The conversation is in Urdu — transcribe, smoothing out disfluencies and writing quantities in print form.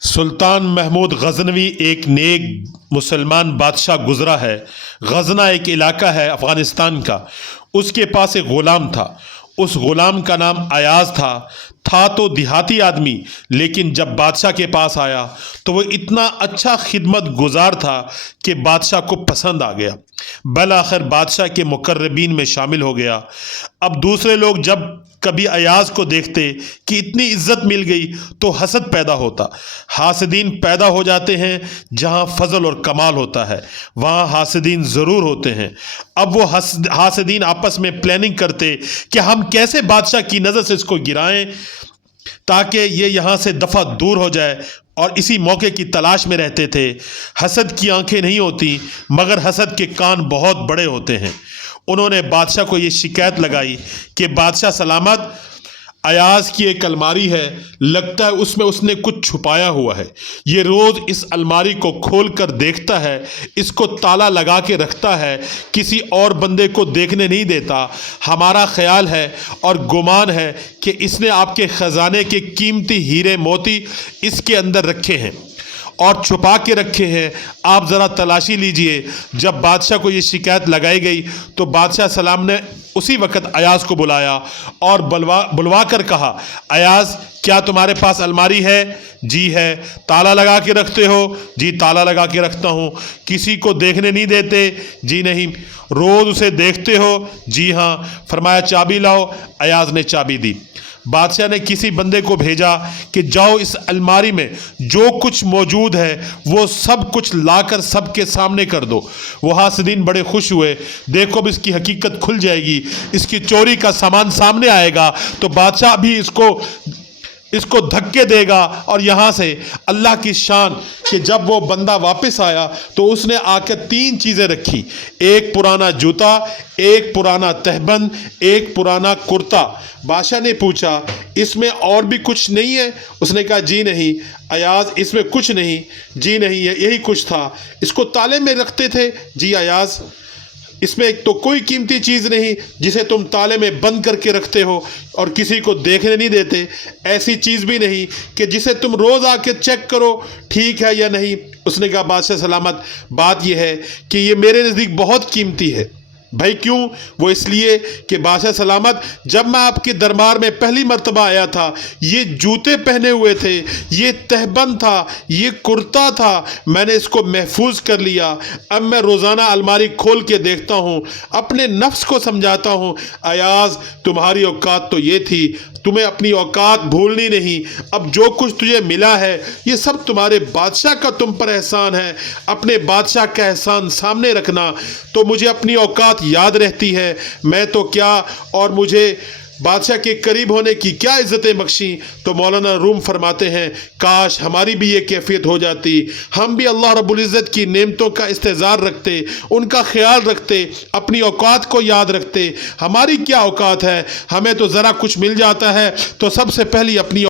سلطان محمود غزنوی ایک نیک مسلمان بادشاہ گزرا ہے۔ غزنہ ایک علاقہ ہے افغانستان کا۔ اس کے پاس ایک غلام تھا۔ اس غلام کا نام ایاز تھا تو دیہاتی آدمی، لیکن جب بادشاہ کے پاس آیا تو وہ اتنا اچھا خدمت گزار تھا کہ بادشاہ کو پسند آ گیا۔ بالآخر بادشاہ کے مقربین میں شامل ہو گیا۔ اب دوسرے لوگ جب کبھی ایاز کو دیکھتے کہ اتنی عزت مل گئی تو حسد پیدا ہوتا۔ حاسدین پیدا ہو جاتے ہیں۔ جہاں فضل اور کمال ہوتا ہے وہاں حاسدین ضرور ہوتے ہیں۔ اب وہ حاسدین آپس میں پلاننگ کرتے کہ ہم کیسے بادشاہ کی نظر سے اس کو گرائیں تاکہ یہ یہاں سے دفعہ دور ہو جائے، اور اسی موقع کی تلاش میں رہتے تھے۔ حسد کی آنکھیں نہیں ہوتی مگر حسد کے کان بہت بڑے ہوتے ہیں۔ انہوں نے بادشاہ کو یہ شکایت لگائی کہ بادشاہ سلامت، ایاز کی ایک الماری ہے، لگتا ہے اس نے کچھ چھپایا ہوا ہے۔ یہ روز اس الماری کو کھول کر دیکھتا ہے، اس کو تالا لگا کے رکھتا ہے، کسی اور بندے کو دیکھنے نہیں دیتا۔ ہمارا خیال ہے اور گمان ہے کہ اس نے آپ کے خزانے کے قیمتی ہیرے موتی اس کے اندر رکھے ہیں اور چھپا کے رکھے ہیں، آپ ذرا تلاشی لیجئے۔ جب بادشاہ کو یہ شکایت لگائی گئی تو بادشاہ سلام نے اسی وقت ایاز کو بلایا اور بلوا کر کہا، ایاز، کیا تمہارے پاس الماری ہے؟ جی ہے۔ تالا لگا کے رکھتے ہو؟ جی تالا لگا کے رکھتا ہوں۔ کسی کو دیکھنے نہیں دیتے؟ جی نہیں۔ روز اسے دیکھتے ہو؟ جی ہاں۔ فرمایا چابی لاؤ۔ ایاز نے چابی دی۔ بادشاہ نے کسی بندے کو بھیجا کہ جاؤ اس الماری میں جو کچھ موجود ہے وہ سب کچھ لا کر سب کے سامنے کر دو۔ وہ حاسدین بڑے خوش ہوئے، دیکھو اب اس کی حقیقت کھل جائے گی، اس کی چوری کا سامان سامنے آئے گا تو بادشاہ بھی اس کو دھکے دے گا۔ اور یہاں سے اللہ کی شان کہ جب وہ بندہ واپس آیا تو اس نے آ کے 3 چیزیں رکھی، ایک پرانا جوتا، ایک پرانا تہبند، ایک پرانا کرتا۔ بادشاہ نے پوچھا، اس میں اور بھی کچھ نہیں ہے؟ اس نے کہا جی نہیں۔ ایاز، اس میں کچھ نہیں؟ جی نہیں، یہی کچھ تھا۔ اس کو تالے میں رکھتے تھے؟ جی ایاز۔ اس میں تو کوئی قیمتی چیز نہیں جسے تم تالے میں بند کر کے رکھتے ہو اور کسی کو دیکھنے نہیں دیتے؟ ایسی چیز بھی نہیں کہ جسے تم روز آ کے چیک کرو ٹھیک ہے یا نہیں؟ اس نے کہا بادشاہ سلامت، بات یہ ہے کہ یہ میرے نزدیک بہت قیمتی ہے۔ بھائی کیوں؟ وہ اس لیے کہ بادشاہ سلامت، جب میں آپ کے دربار میں پہلی مرتبہ آیا تھا یہ جوتے پہنے ہوئے تھے، یہ تہبند تھا، یہ کرتا تھا، میں نے اس کو محفوظ کر لیا۔ اب میں روزانہ الماری کھول کے دیکھتا ہوں، اپنے نفس کو سمجھاتا ہوں، ایاز تمہاری اوقات تو یہ تھی، تمہیں اپنی اوقات بھولنی نہیں۔ اب جو کچھ تجھے ملا ہے یہ سب تمہارے بادشاہ کا تم پر احسان ہے۔ اپنے بادشاہ کا احسان سامنے رکھنا تو مجھے اپنی اوقات یاد رہتی ہے، میں تو کیا، اور مجھے بادشاہ کے قریب ہونے کی کیا عزتیں بخشیں۔ تو مولانا روم فرماتے ہیں، کاش ہماری بھی یہ کیفیت ہو جاتی، ہم بھی اللہ رب العزت کی نعمتوں کا استحضار رکھتے، ان کا خیال رکھتے، اپنی اوقات کو یاد رکھتے۔ ہماری کیا اوقات ہے؟ ہمیں تو ذرا کچھ مل جاتا ہے تو سب سے پہلی اپنی